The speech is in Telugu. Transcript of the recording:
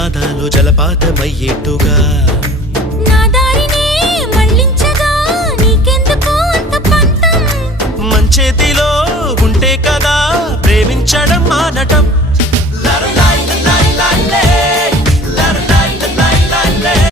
పాదాలు జలపాతమయ్యేట్టుగా నా దారినే మళ్ళించగా నీకెందుకు అంత పంతం మంచేతిలో ఉంటే కదా ప్రేమించడం మానటం